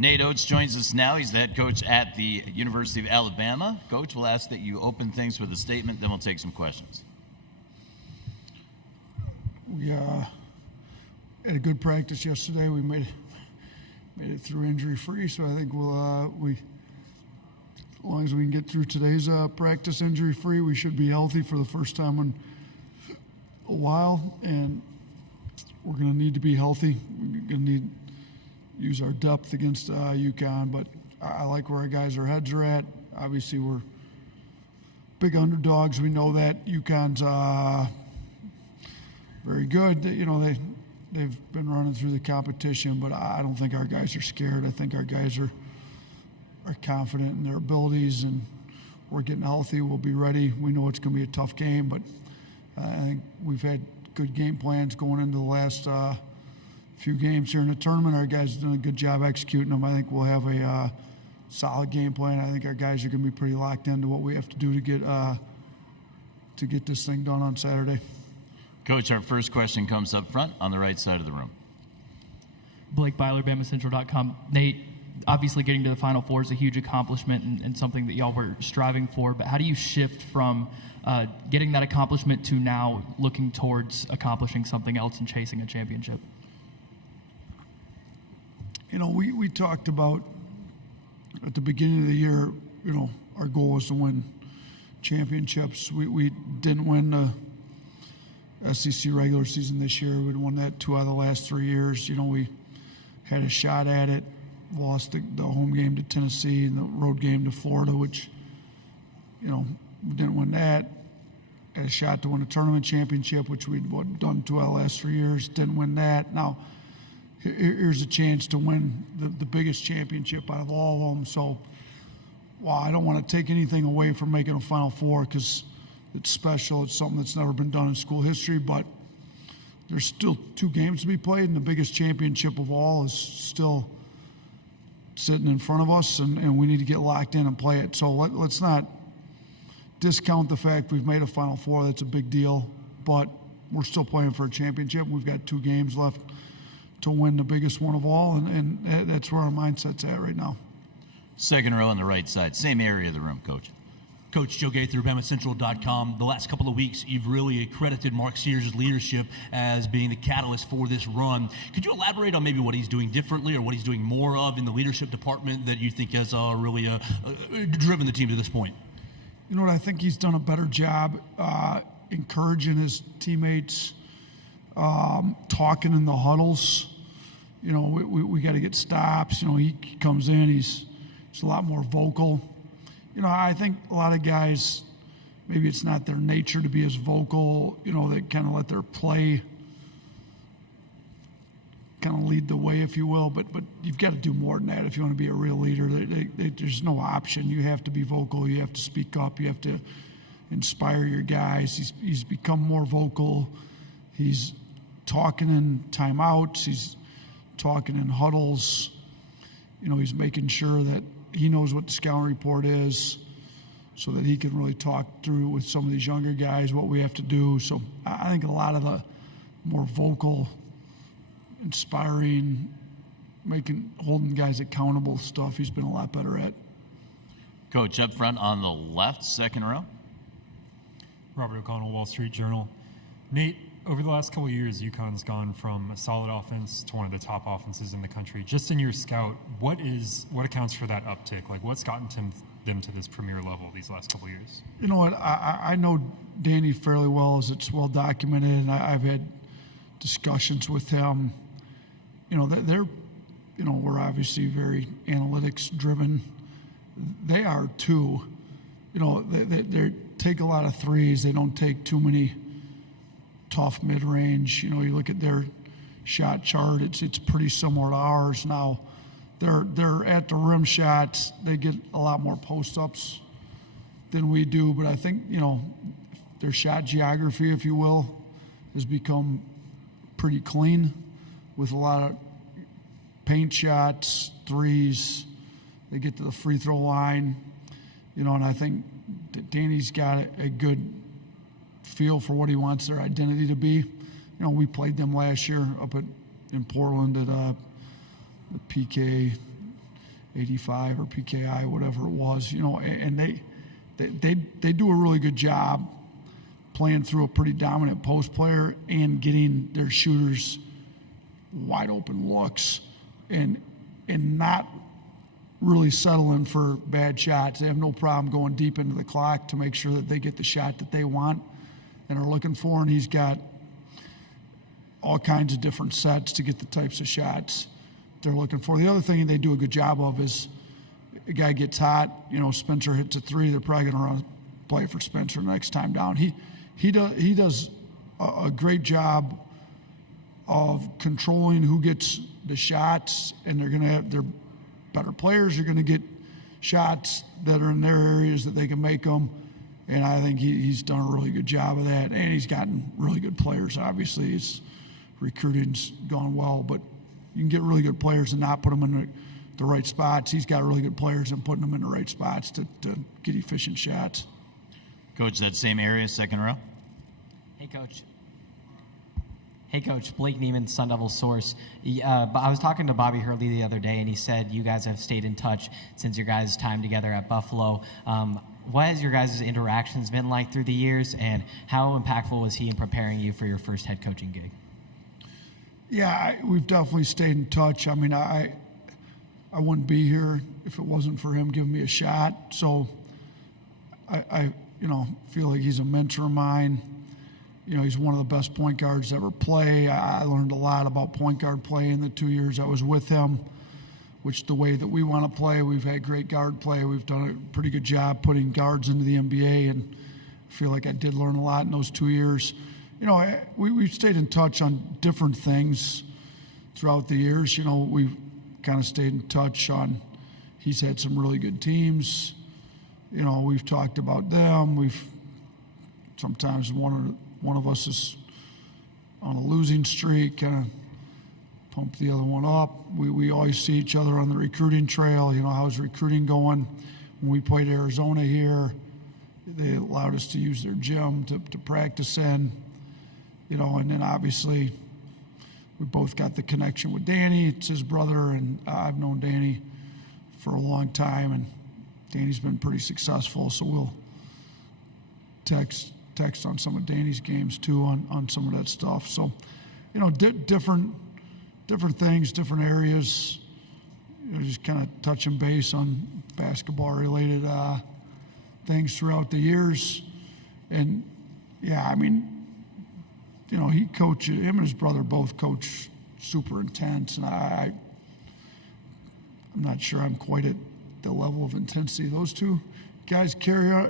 Nate Oats joins us now. He's the head coach at the University of Alabama. Coach, we'll ask that you open things with a statement, then we'll take some questions. We had a good practice yesterday. We made it through injury-free, so I think as long as we can get through today's practice injury-free, we should be healthy for the first time in a while, and we're going to need to be healthy. We're going to need to use our depth against UConn, but I like where our guys' heads are at. Obviously, we're big underdogs. We know that UConn's very good. You know, they've been running through the competition, but I don't think our guys are scared. I think our guys are confident in their abilities, and we're getting healthy. We'll be ready. We know it's going to be a tough game, but I think we've had good game plans going into the last few games here in the tournament. Our guys have done a good job executing them. I think we'll have a solid game plan. I think our guys are going to be pretty locked into what we have to do to get this thing done on Saturday. Coach, our first question comes up front on the right side of the room. Blake Byler, BamaCentral.com. Nate, obviously getting to the Final Four is a huge accomplishment and something that y'all were striving for, but how do you shift from getting that accomplishment to now looking towards accomplishing something else and chasing a championship? You know, we talked about at the beginning of the year, you know, our goal was to win championships. We didn't win the SEC regular season this year. We'd won that 2 out of the last 3 years. You know, we had a shot at it, lost the home game to Tennessee and the road game to Florida, which, you know, we didn't win that. Had a shot to win a tournament championship, which we'd done 2 out of the last 3 years. Didn't win that. Now, here's a chance to win the biggest championship out of all of them. So, while I don't want to take anything away from making a Final Four because it's special, it's something that's never been done in school history, but there's still 2 games to be played, and the biggest championship of all is still sitting in front of us, and we need to get locked in and play it. So let's not discount the fact we've made a Final Four. That's a big deal, but we're still playing for a championship. We've got 2 games left to win the biggest one of all, and that's where our mindset's at right now. Second row on the right side, same area of the room, Coach. Coach Joe Gaither, BamaCentral.com. The last couple of weeks, you've really credited Mark Sears' leadership as being the catalyst for this run. Could you elaborate on maybe what he's doing differently or what he's doing more of in the leadership department that you think has really driven the team to this point? You know what? I think he's done a better job encouraging his teammates, talking in the huddles. You know, we got to get stops. You know, he comes in, he's a lot more vocal. You know, I think a lot of guys, maybe it's not their nature to be as vocal. You know, they kind of let their play kind of lead the way, if you will. But you've got to do more than that if you want to be a real leader. There's no option. You have to be vocal. You have to speak up. You have to inspire your guys. He's become more vocal. He's talking in timeouts. He's talking in huddles. You know, he's making sure that he knows what the scouting report is so that he can really talk through with some of these younger guys what we have to do. So I think a lot of the more vocal, inspiring, holding guys accountable stuff he's been a lot better at. Coach, up front on the left, second row. Robert O'Connell, Wall Street Journal. Nate, over the last couple of years, UConn's gone from a solid offense to one of the top offenses in the country. Just in your scout, what accounts for that uptick? Like, what's gotten them to this premier level these last couple of years? You know what? I know Danny fairly well, as it's well documented, and I've had discussions with him. You know, we're obviously very analytics driven. They are too. You know, they take a lot of threes. They don't take too many tough mid-range. You know, you look at their shot chart, it's pretty similar to ours. Now, they're at the rim shots. They get a lot more post-ups than we do, but I think, you know, their shot geography, if you will, has become pretty clean with a lot of paint shots, threes. They get to the free throw line, you know, and I think that Danny's got a good feel for what he wants their identity to be. You know, we played them last year up in Portland at the PK 85 or PKI, whatever it was, and they do a really good job playing through a pretty dominant post player and getting their shooters wide open looks and not really settling for bad shots. They have no problem going deep into the clock to make sure that they get the shot that they want and are looking for, and he's got all kinds of different sets to get the types of shots they're looking for. The other thing they do a good job of is a guy gets hot, Spencer hits a three, they're probably going to run a play for Spencer next time down. He does a great job of controlling who gets the shots, and they're better players are going to get shots that are in their areas that they can make them, and I think he's done a really good job of that, and he's gotten really good players. Obviously, his recruiting's gone well, but you can get really good players and not put them in the right spots. He's got really good players and putting them in the right spots to get efficient shots. Coach, that same area, second row. Hey, Coach. Blake Neiman, Sun Devil Source. I was talking to Bobby Hurley the other day, and he said you guys have stayed in touch since your guys' time together at Buffalo. What has your guys' interactions been like through the years, and how impactful was he in preparing you for your first head coaching gig? Yeah, we've definitely stayed in touch. I mean, I wouldn't be here if it wasn't for him giving me a shot. So I feel like he's a mentor of mine. He's one of the best point guards to ever play. I learned a lot about point guard play in the 2 years I was with him, which the way that we want to play, we've had great guard play. We've done a pretty good job putting guards into the NBA, and I feel like I did learn a lot in those 2 years. We've stayed in touch on different things throughout the years. We've kind of stayed in touch on, he's had some really good teams. We've talked about them. Sometimes one of us is on a losing streak, kind of pump the other one up. We always see each other on the recruiting trail. How's recruiting going? When we played Arizona here, they allowed us to use their gym to practice in. And then obviously we both got the connection with Danny. It's his brother, and I've known Danny for a long time, and Danny's been pretty successful, so we'll text on some of Danny's games too on some of that stuff. So, different things, different areas, just kind of touching base on basketball related things throughout the years. And yeah, I mean, he coaches, him and his brother both coach super intense, and I'm not sure I'm quite at the level of intensity those two guys carry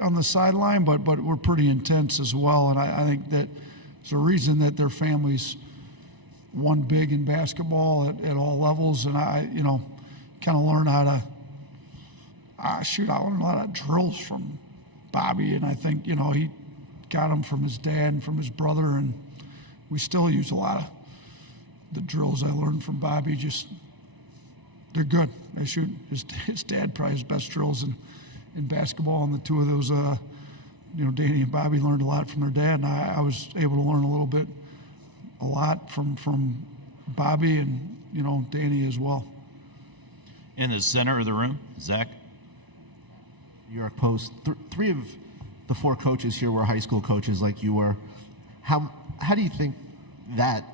on the sideline, but we're pretty intense as well. And I think that there's a reason that their families won big in basketball at all levels. And I kind of learned how to I learned a lot of drills from Bobby, and I think he got them from his dad and from his brother, and we still use a lot of the drills I learned from Bobby. Just they're good. They shoot his dad probably his best drills in basketball, and the two of those, Danny and Bobby learned a lot from their dad, and I was able to learn a lot from Bobby and Danny as well. In the center of the room, Zach. New York Post. Three of the four coaches here were high school coaches like you were. How do you think that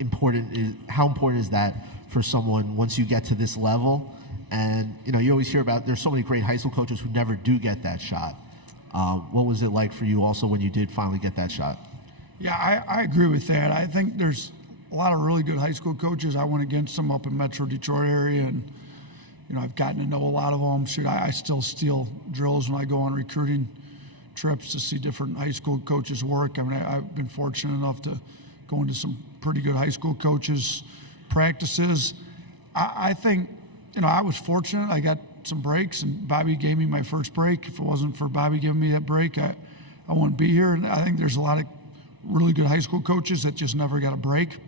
important is? How important is that for someone once you get to this level? And you always hear about there's so many great high school coaches who never do get that shot. What was it like for you also when you did finally get that shot? Yeah, I agree with that. I think there's a lot of really good high school coaches. I went against them up in Metro Detroit area, and I've gotten to know a lot of them. I still steal drills when I go on recruiting trips to see different high school coaches work. I mean, I've been fortunate enough to go into some pretty good high school coaches' practices. I think, I was fortunate. I got some breaks, and Bobby gave me my first break. If it wasn't for Bobby giving me that break, I wouldn't be here. And I think there's a lot of really good high school coaches that just never got a break.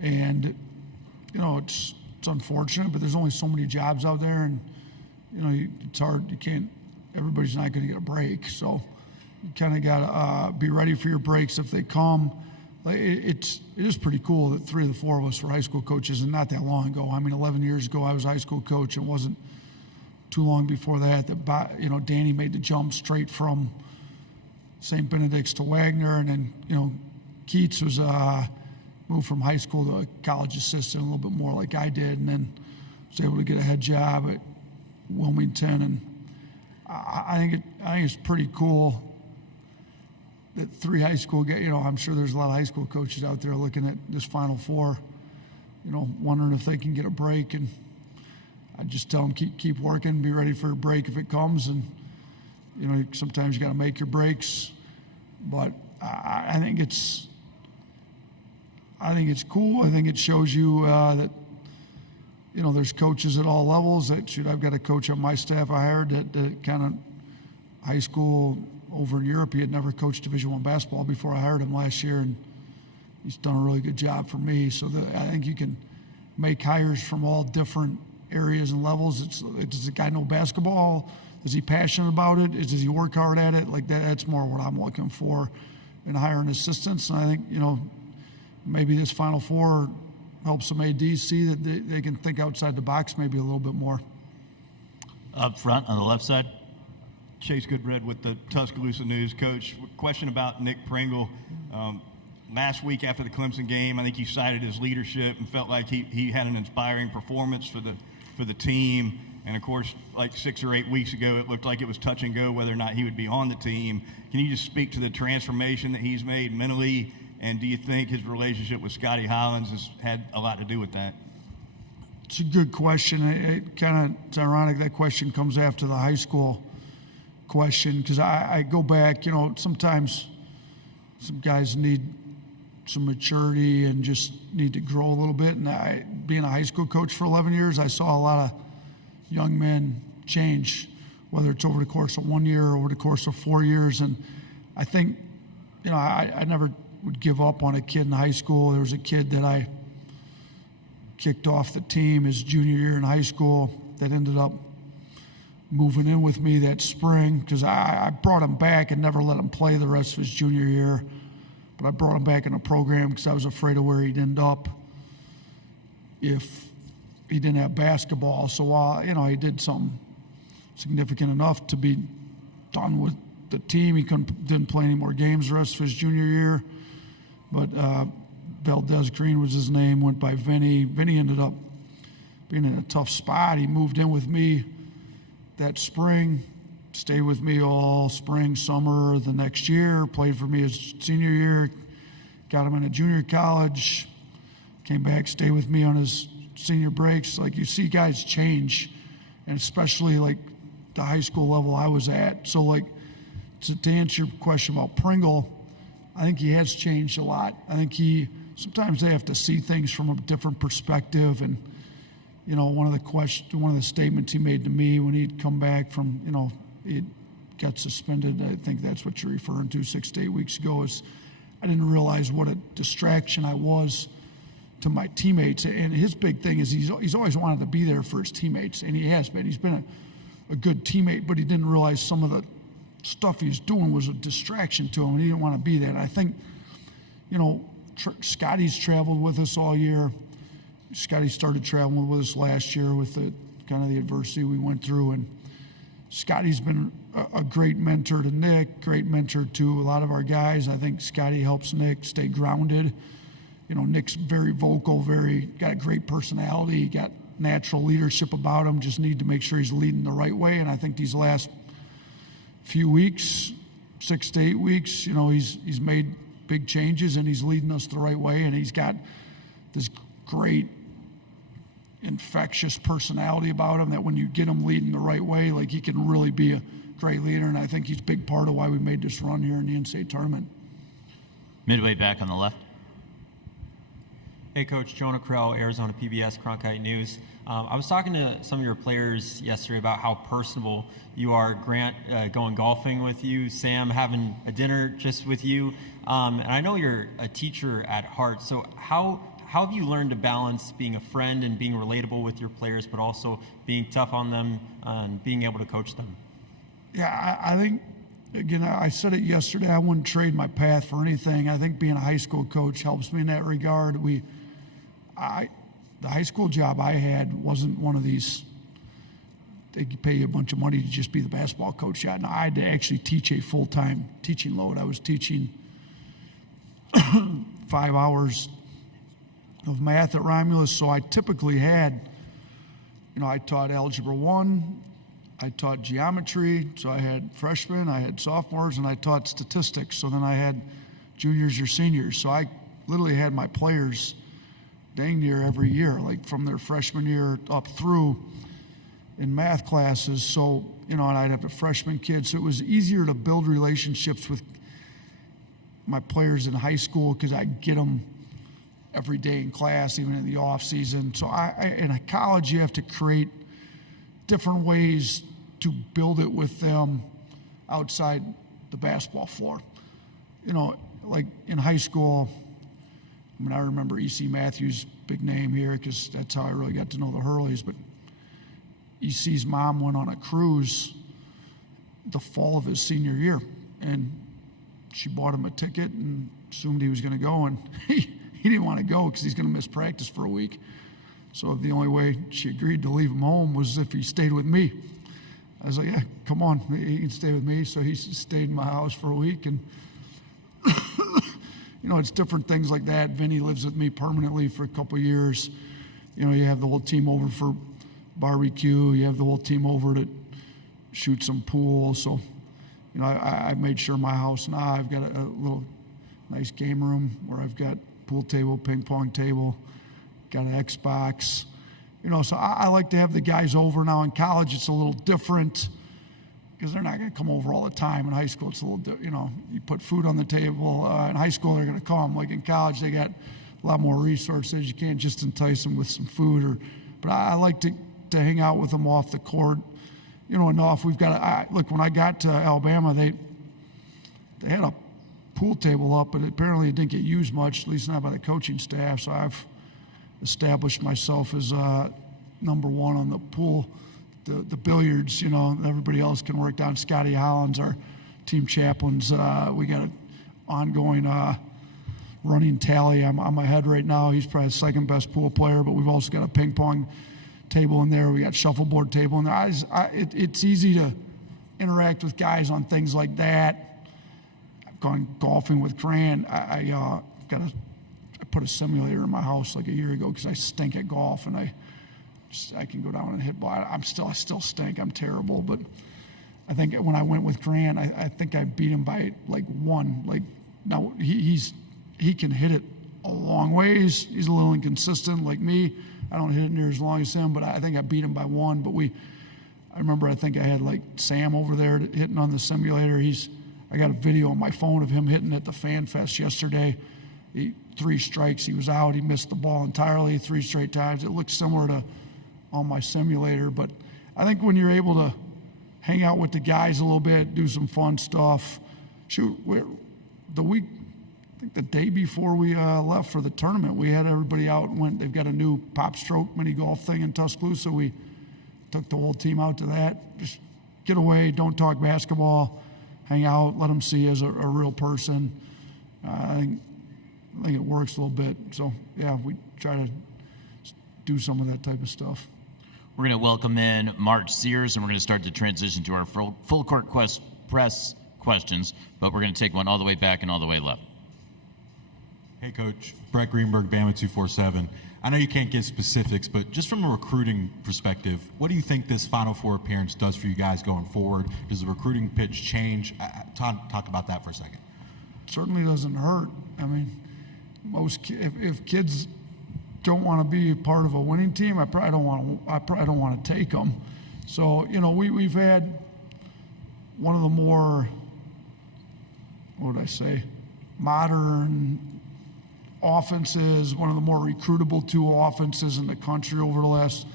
And, it's unfortunate, but there's only so many jobs out there, and, it's hard. Everybody's not going to get a break. So you kind of got to be ready for your breaks if they come. like, it is pretty cool that 3 of the 4 of us were high school coaches, and not that long ago. I mean, 11 years ago, I was a high school coach. It wasn't too long before that Danny made the jump straight from St. Benedict's to Wagner, and then, Keats was moved from high school to a college assistant a little bit more like I did, and then was able to get a head job at Wilmington. And I think it's pretty cool that 3 high school guys, I'm sure there's a lot of high school coaches out there looking at this Final Four, wondering if they can get a break. And I just tell them, keep working, be ready for a break if it comes. And, sometimes you got to make your breaks. But I think it's cool. I think it shows you that, there's coaches at all levels. I've got a coach on my staff I hired that kind of high school over in Europe. He had never coached Division I basketball before I hired him last year, and he's done a really good job for me. So I think you can make hires from all different areas and levels. Does the guy know basketball? Is he passionate about it? Does he work hard at it? Like that's more what I'm looking for in hiring assistants. And I think, maybe this Final Four helps some ADs see that they can think outside the box maybe a little bit more. Up front on the left side. Chase Goodred with the Tuscaloosa News. Coach, question about Nick Pringle. Last week after the Clemson game, I think you cited his leadership and felt like he had an inspiring performance for the team. And, of course, like 6 or 8 weeks ago, it looked like it was touch and go whether or not he would be on the team. Can you just speak to the transformation that he's made mentally, and do you think his relationship with Scotty Hollins has had a lot to do with that? It's a good question. It's ironic that question comes after the high school question, because I go back, sometimes some guys need some maturity and just need to grow a little bit. And being a high school coach for 11 years, I saw a lot of young men change, whether it's over the course of 1 year or over the course of 4 years. And I think, I never would give up on a kid in high school. There was a kid that I kicked off the team his junior year in high school that ended up moving in with me that spring, because I brought him back and never let him play the rest of his junior year. But I brought him back in a program because I was afraid of where he'd end up if he didn't have basketball. So he did something significant enough to be done with the team. He didn't play any more games the rest of his junior year. But Valdez Green was his name, went by Vinny. Vinny ended up being in a tough spot. He moved in with me that spring, stayed with me all spring, summer, the next year, played for me his senior year, got him into junior college, came back, stayed with me on his senior breaks. Like, you see guys change, and especially like the high school level I was at. So, like, to answer your question about Pringle, I think he has changed a lot. I think sometimes they have to see things from a different perspective. And, one of the statements he made to me when he'd come back from, he got suspended, I think that's what you're referring to, 6 to 8 weeks ago, is I didn't realize what a distraction I was to my teammates. And his big thing is he's always wanted to be there for his teammates, and he has been. He's been a good teammate, but he didn't realize some of the stuff he was doing was a distraction to him, and he didn't want to be there. And I think, Scotty's traveled with us all year. Scotty started traveling with us last year with the kind of the adversity we went through, and Scotty's been a great mentor to Nick, great mentor to a lot of our guys. I think Scotty helps Nick stay grounded. Nick's very vocal, got a great personality, got natural leadership about him, just need to make sure he's leading the right way. And I think these last few weeks, 6 to 8 weeks, he's made big changes and he's leading us the right way. And he's got this great infectious personality about him that when you get him leading the right way, like, he can really be a great leader. And I think he's a big part of why we made this run here in the NCAA tournament. Midway back on the left. Hey, Coach. Jonah Krell, Arizona PBS Cronkite News. I was talking to some of your players yesterday about how personable you are. Grant going golfing with you, Sam having a dinner just with you. And I know you're a teacher at heart, so how have you learned to balance being a friend and being relatable with your players, but also being tough on them and being able to coach them? Yeah, I think again, I said it yesterday, I wouldn't trade my path for anything. I think being a high school coach helps me in that regard. The high school job I had wasn't one of these, they pay you a bunch of money to just be the basketball coach. Yeah, no, I had to actually teach a full-time teaching load. I was teaching 5 hours of math at Romulus, so I typically had, I taught Algebra 1, I taught geometry, so I had freshmen, I had sophomores, and I taught statistics. So then I had juniors or seniors. So I literally had my players dang near every year, like from their freshman year up through in math classes. So, and I'd have a freshman kid. So it was easier to build relationships with my players in high school because I get them every day in class, even in the off season. So in college, you have to create different ways to build it with them outside the basketball floor. Like in high school, I remember E.C. Matthews, big name here, because that's how I really got to know the Hurleys. But E.C.'s mom went on a cruise the fall of his senior year, and she bought him a ticket and assumed he was going to go, and he didn't want to go because he's going to miss practice for a week. So the only way she agreed to leave him home was if he stayed with me. I was like, yeah, come on, he can stay with me. So he stayed in my house for a week. And, it's different things like that. Vinny lives with me permanently for a couple of years. You have the whole team over for barbecue. You have the whole team over to shoot some pool. So, I made sure my house now, I've got a little nice game room where I've got pool table, ping pong table, got an Xbox, so I like to have the guys over. Now in college, it's a little different because they're not going to come over all the time. In high school, it's a little, you put food on the table. In high school, they're going to come. Like in college, they got a lot more resources. You can't just entice them with some food but I like to hang out with them off the court, enough. We've got look, when I got to Alabama, they had a pool table up, but apparently it didn't get used much, at least not by the coaching staff. So I've established myself as number one on the pool, the billiards. Everybody else can work down. Scotty Hollins, our team chaplains. We got an ongoing running tally. I'm on my head right now. He's probably the second best pool player, but we've also got a ping pong table in there. We got shuffleboard table in there. It's easy to interact with guys on things like that. I've gone golfing with Grant. I put a simulator in my house like a year ago because I stink at golf, and I can go down and hit ball. I still stink. I'm terrible, but I think when I went with Grant, I think I beat him by like one. Like now he can hit it a long ways. He's a little inconsistent like me. I don't hit it near as long as him, but I think I beat him by one. But I remember I think I had like Sam over there hitting on the simulator. I got a video on my phone of him hitting at the Fan Fest yesterday. 3 strikes, he was out. He missed the ball entirely 3 straight times. It looks similar to on my simulator, but I think when you're able to hang out with the guys a little bit, do some fun stuff. Shoot, I think the day before we left for the tournament, we had everybody out and went. They've got a new Pop Stroke mini golf thing in Tuscaloosa. We took the whole team out to that. Just get away, don't talk basketball, hang out, let them see you as a real person. I think it works a little bit. So, yeah, we try to do some of that type of stuff. We're going to welcome in Mark Sears, and we're going to start to transition to our full court press questions, but we're going to take one all the way back and all the way left. Hey, Coach. Brett Greenberg, Bama 247. I know you can't give specifics, but just from a recruiting perspective, what do you think this Final Four appearance does for you guys going forward? Does the recruiting pitch change? Talk about that for a second. Certainly doesn't hurt. I mean, if kids don't want to be a part of a winning team, I probably don't want to take them. So we've had one of the more, what would I say, modern offenses, one of the more recruitable 2 offenses in the country over the last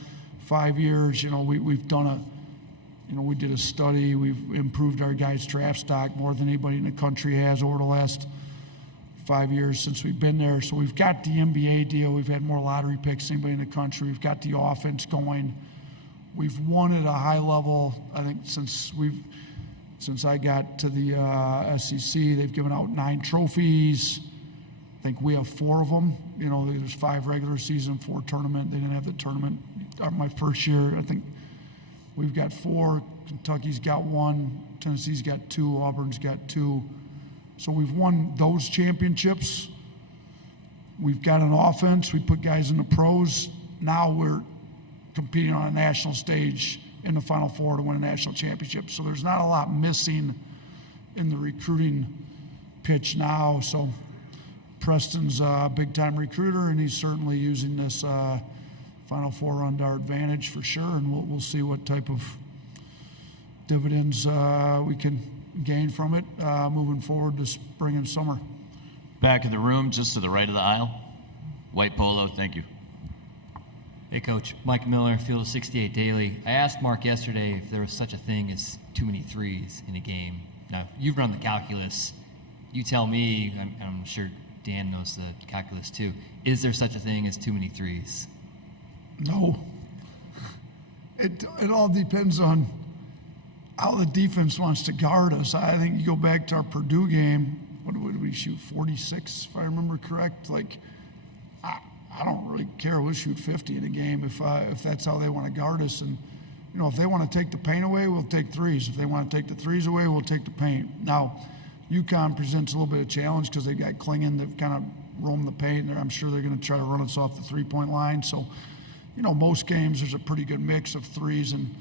5 years. We've done we did a study. We've improved our guys' draft stock more than anybody in the country has over the last 5 years since we've been there. So we've got the NBA deal. We've had more lottery picks than anybody in the country. We've got the offense going. We've won at a high level, I think, since we've since I got to the SEC, they've given out 9 trophies. I think we have 4 of them. You know, there's 5 regular season, 4 tournament. They didn't have the tournament my first year. I think we've got 4. Kentucky's got 1. Tennessee's got 2. Auburn's got 2. So we've won those championships. We've got an offense. We put guys in the pros. Now we're competing on a national stage in the Final Four to win a national championship. So there's not a lot missing in the recruiting pitch now. So Preston's a big-time recruiter, and he's certainly using this Final Four run to our advantage for sure. And we'll see what type of dividends we can gain from it moving forward this spring and summer. Back of the room, just to the right of the aisle. White polo, thank you. Hey, Coach. Mike Miller, Field of 68 Daily. I asked Mark yesterday if there was such a thing as too many threes in a game. Now, you've run the calculus. You tell me, I'm sure Dan knows the calculus too. Is there such a thing as too many threes? No. It all depends on how the defense wants to guard us. I think you go back to our Purdue game. What did we shoot? 46, if I remember correct. Like, I don't really care. We'll shoot 50 in a game if that's how they want to guard us. And, you know, if they want to take the paint away, we'll take threes. If they want to take the threes away, we'll take the paint. Now, UConn presents a little bit of challenge because they've got Klingon that kind of roam the paint. I'm sure they're going to try to run us off the three-point line. So, you know, most games there's a pretty good mix of threes and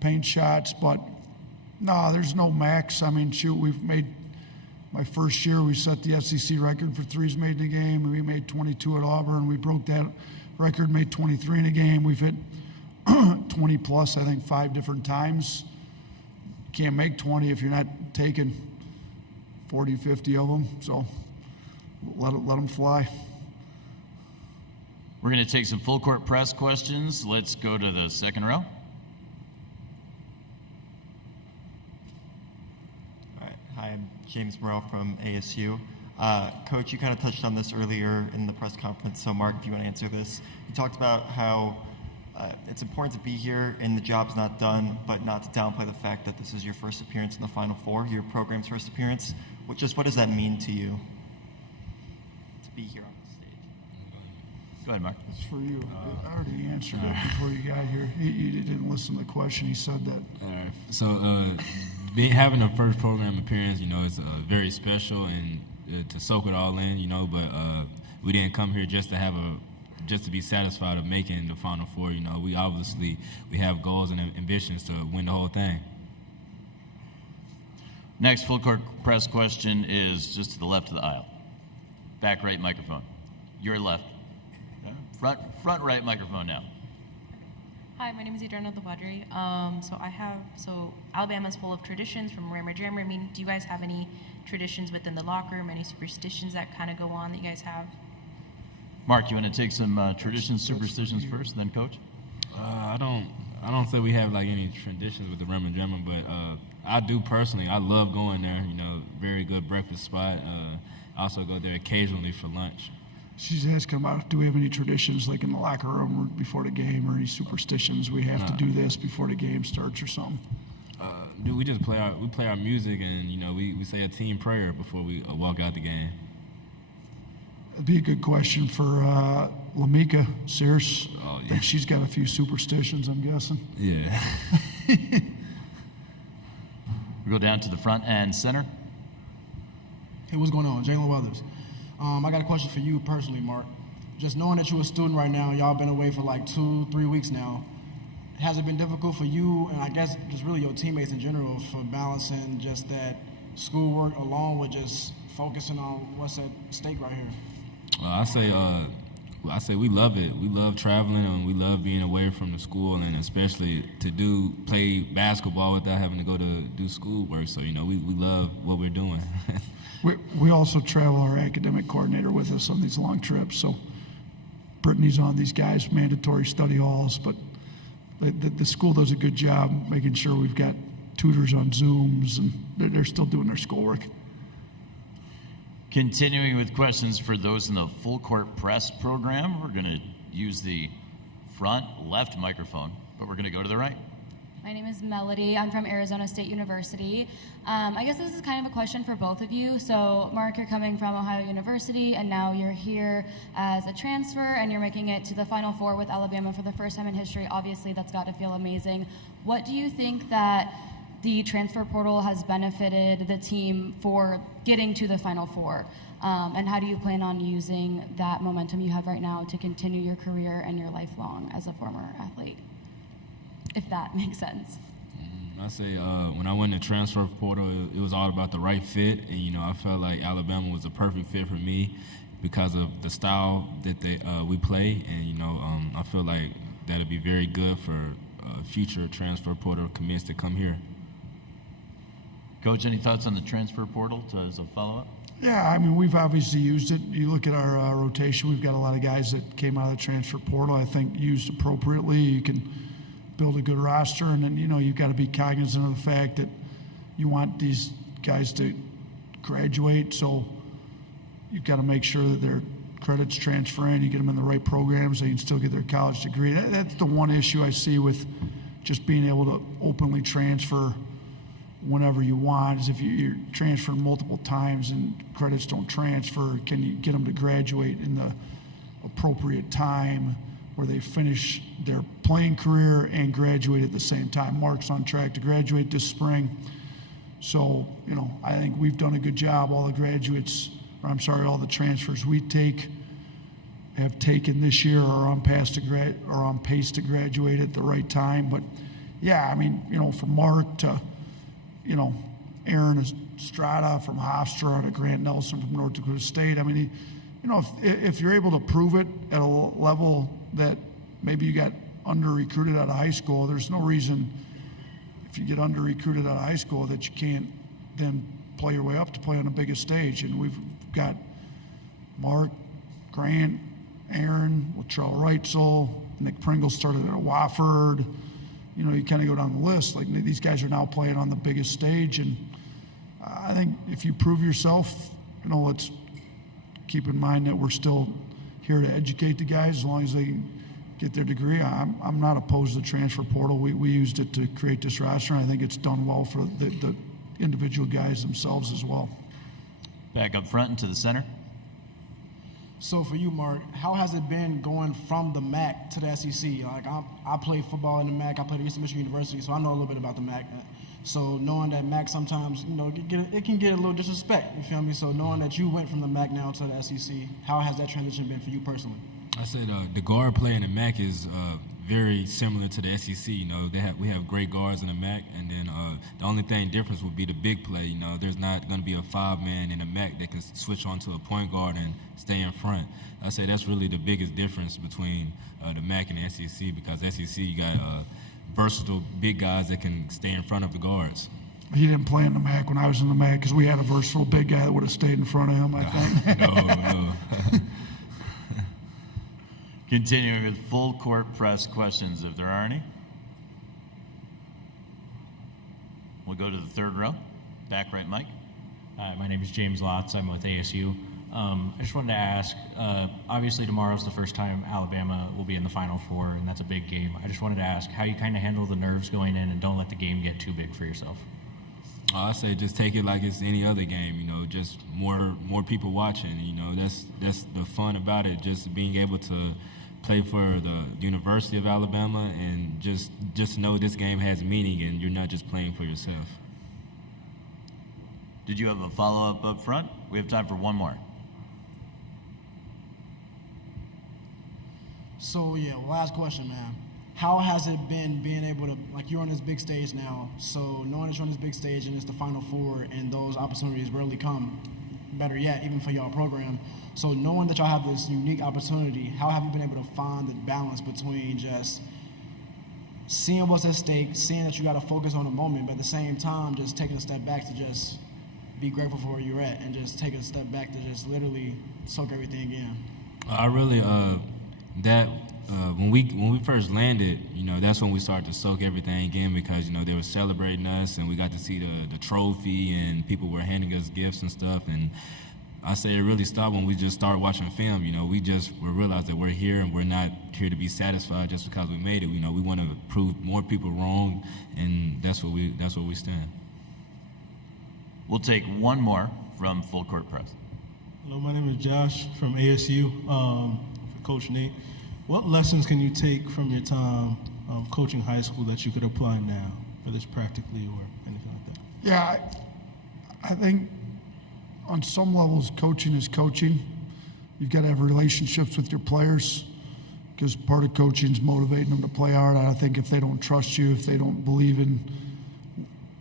paint shots. But, no, there's no max. I mean, shoot, we've made – my first year, we set the SEC record for threes made in a game, and we made 22 at Auburn. We broke that record, made 23 in a game. We've hit 20 plus, I think, 5 different times. Can't make 20 if you're not taking 40, 50 of them. So let them fly. We're going to take some full court press questions. Let's go to the second row. Hi, I'm James Morrell from ASU. Coach, you kind of touched on this earlier in the press conference, so Mark, if you want to answer this. You talked about how it's important to be here and the job's not done, but not to downplay the fact that this is your first appearance in the Final Four, your program's first appearance. What does that mean to you to be here on the stage? Go ahead, Mark. It's for you. I already answered it before you got here. You didn't listen to the question. He said that. All right. So, having a first program appearance, you know, it's very special and to soak it all in, you know. But we didn't come here just to be satisfied of making the Final Four. You know, we have goals and ambitions to win the whole thing. Next full court press question is just to the left of the aisle. Back right microphone. Your left. Front right microphone now. Hi, my name is Adriana Wadri. So Alabama's full of traditions from Rammer Jammer. I mean, do you guys have any traditions within the locker room, any superstitions that kind of go on that you guys have? Mark, you want to take some traditions, superstitions first, then coach? I don't say we have like any traditions with the Rammer Jammer, but I do personally. I love going there. You know, very good breakfast spot. I also go there occasionally for lunch. She's asking about, do we have any traditions like in the locker room or before the game, or any superstitions we have to do this before the game starts or something? Dude, we just play our music, and you know we say a team prayer before we walk out the game. It'd be a good question for Lamika Sears. Oh, yeah. I think she's got a few superstitions, I'm guessing. Yeah. We go down to the front and center. Hey, what's going on? Jalen Weathers. I got a question for you personally, Mark. Just knowing that you're a student right now, y'all been away for like 2-3 weeks now. Has it been difficult for you, and I guess just really your teammates in general, for balancing just that schoolwork along with just focusing on what's at stake right here? I say we love it. We love traveling, and we love being away from the school, and especially to play basketball without having to go to do schoolwork. So, you know, we love what we're doing. We also travel our academic coordinator with us on these long trips. So Brittany's on these guys' mandatory study halls, but the school does a good job making sure we've got tutors on Zooms, and they're still doing their schoolwork. Continuing with questions for those in the full court press program, we're going to use the front left microphone, but we're going to go to the right. My name is Melody. I'm from Arizona State University. I guess this is kind of a question for both of you. So, Mark, you're coming from Ohio University, and now you're here as a transfer, and you're making it to the Final Four with Alabama for the first time in history. Obviously, that's got to feel amazing. What do you think that the transfer portal has benefited the team for getting to the Final Four? And how do you plan on using that momentum you have right now to continue your career and your lifelong as a former athlete? If that makes sense. I say when I went to transfer portal, it was all about the right fit, and I felt like Alabama was a perfect fit for me because of the style that we play, and I feel like that'd be very good for future transfer portal commits to come here. Coach, any thoughts on the transfer portal as a follow-up? Yeah, I mean, we've obviously used it. You look at our rotation, we've got a lot of guys that came out of the transfer portal, I think, used appropriately. You can build a good roster, and then, you've got to be cognizant of the fact that you want these guys to graduate, so you've got to make sure that their credits transfer in, you get them in the right programs, they can still get their college degree. That's the one issue I see with just being able to openly transfer whenever you want, is if you're transferring multiple times and credits don't transfer, can you get them to graduate in the appropriate time where they finish their playing career and graduate at the same time? Mark's on track to graduate this spring. So, I think we've done a good job. All the all the transfers we have taken this year are on pace to graduate at the right time. But, yeah, I mean, from Mark to, Aaron Estrada from Hofstra to Grant Nelson from North Dakota State. I mean, if you're able to prove it at a level that maybe you got under-recruited out of high school, there's no reason if you get under-recruited out of high school that you can't then play your way up to play on the biggest stage. And we've got Mark, Grant, Aaron, Latrell Reitzel, Nick Pringle started at Wofford. You kind of go down the list. Like, these guys are now playing on the biggest stage, and I think if you prove yourself, let's keep in mind that we're still here to educate the guys as long as they get their degree. I'm not opposed to the transfer portal. We used it to create this roster, and I think it's done well for the individual guys themselves as well. Back up front and to the center. So for you, Mark, how has it been going from the MAC to the SEC? Like, I played football in the MAC. I played at Eastern Michigan University, so I know a little bit about the MAC. So knowing that MAC sometimes, it can get a little disrespect, you feel me? So knowing that you went from the MAC now to the SEC, how has that transition been for you personally? I said the guard play in the MAC is very similar to the SEC. We have great guards in the MAC, and then the only difference would be the big play. There's not going to be a 5-man in the MAC that can switch onto a point guard and stay in front. I say that's really the biggest difference between the MAC and the SEC, because SEC you got versatile big guys that can stay in front of the guards. He didn't play in the MAC when I was in the MAC because we had a versatile big guy that would have stayed in front of him, I think. No. Continuing with full court press questions, if there are any. We'll go to the third row. Back right, Mike. Hi, my name is James Lotz. I'm with ASU. I just wanted to ask, obviously tomorrow's the first time Alabama will be in the Final Four, and that's a big game. I just wanted to ask how you kind of handle the nerves going in and don't let the game get too big for yourself. I say just take it like it's any other game, just more people watching. That's the fun about it, just being able to play for the University of Alabama and just know this game has meaning and you're not just playing for yourself. Did you have a follow-up up front? We have time for one more. So, last question, man. How has it been being able to, like, you're on this big stage now, so knowing that you're on this big stage and it's the Final Four and those opportunities rarely come, better yet, even for y'all program. So knowing that y'all have this unique opportunity, how have you been able to find the balance between just seeing what's at stake, seeing that you got to focus on the moment, but at the same time just taking a step back to just be grateful for where you're at and just take a step back to just literally soak everything in? I really, when we first landed, that's when we started to soak everything in because, they were celebrating us and we got to see the trophy and people were handing us gifts and stuff. And I say it really stopped when we just started watching film. You know, we realized that we're here and we're not here to be satisfied just because we made it. You know, we want to prove more people wrong, and that's what we stand. We'll take one more from Full Court Press. Hello, my name is Josh from ASU. For Coach Nate, what lessons can you take from your time coaching high school that you could apply now, whether it's practically or anything like that? Yeah, I think on some levels, coaching is coaching. You've got to have relationships with your players because part of coaching is motivating them to play hard. I think if they don't trust you, if they don't believe in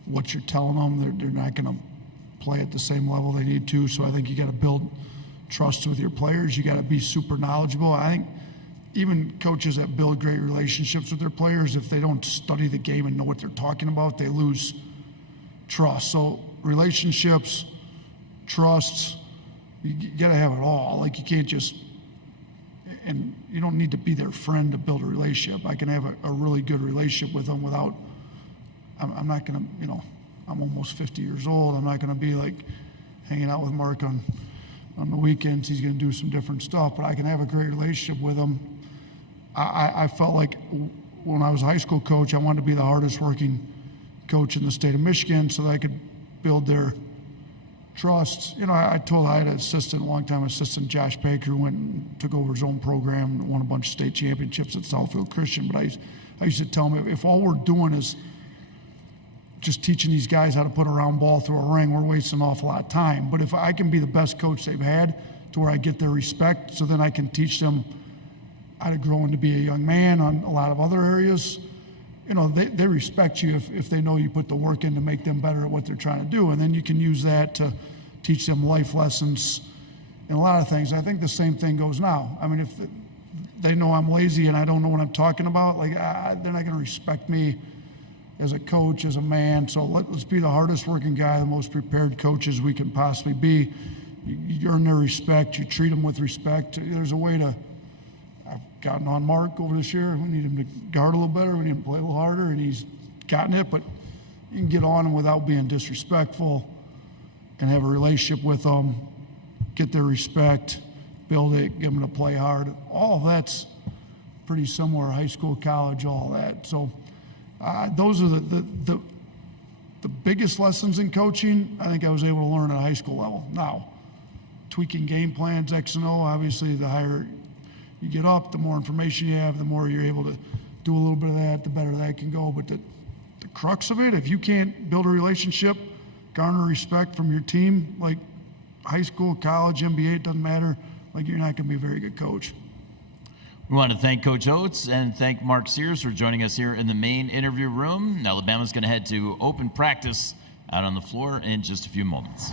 what you're telling them, they're not going to play at the same level they need to. So I think you got to build trust with your players. You got to be super knowledgeable. I think even coaches that build great relationships with their players, if they don't study the game and know what they're talking about, they lose trust. So relationships, trust, you got to have it all. Like you can't just, and you don't need to be their friend to build a relationship. I can have a really good relationship with them without, I'm not going to, you know, I'm almost 50 years old. I'm not going to be like hanging out with Mark on the weekends. He's going to do some different stuff, but I can have a great relationship with him. I felt like when I was a high school coach, I wanted to be the hardest working coach in the state of Michigan so that I could build their trust. You know, I had an assistant, a long-time assistant, Josh Baker, who went and took over his own program and won a bunch of state championships at Southfield Christian. But I used to tell him, if all we're doing is just teaching these guys how to put a round ball through a ring, we're wasting an awful lot of time. But if I can be the best coach they've had to where I get their respect, so then I can teach them how to grow into be a young man on a lot of other areas, you know, they respect you if they know you put the work in to make them better at what they're trying to do. And then you can use that to teach them life lessons and a lot of things. I think the same thing goes now. I mean, if they know I'm lazy and I don't know what I'm talking about, like they're not going to respect me as a coach, as a man. So let's be the hardest working guy, the most prepared coaches we can possibly be. You earn their respect. You treat them with respect. There's a way to, I've gotten on Mark over this year. We need him to guard a little better. We need him to play a little harder, and he's gotten it. But you can get on him without being disrespectful and have a relationship with them, get their respect, build it, get them to play hard. All of that's pretty similar, high school, college, all that. So those are the biggest lessons in coaching I think I was able to learn at a high school level. Now, tweaking game plans, X and O, obviously the higher you get up, the more information you have, the more you're able to do a little bit of that, the better that can go. But the crux of it, if you can't build a relationship, garner respect from your team, like high school, college, NBA, it doesn't matter, like you're not going to be a very good coach. We want to thank Coach Oats and thank Mark Sears for joining us here in the main interview room. Alabama's going to head to open practice out on the floor in just a few moments.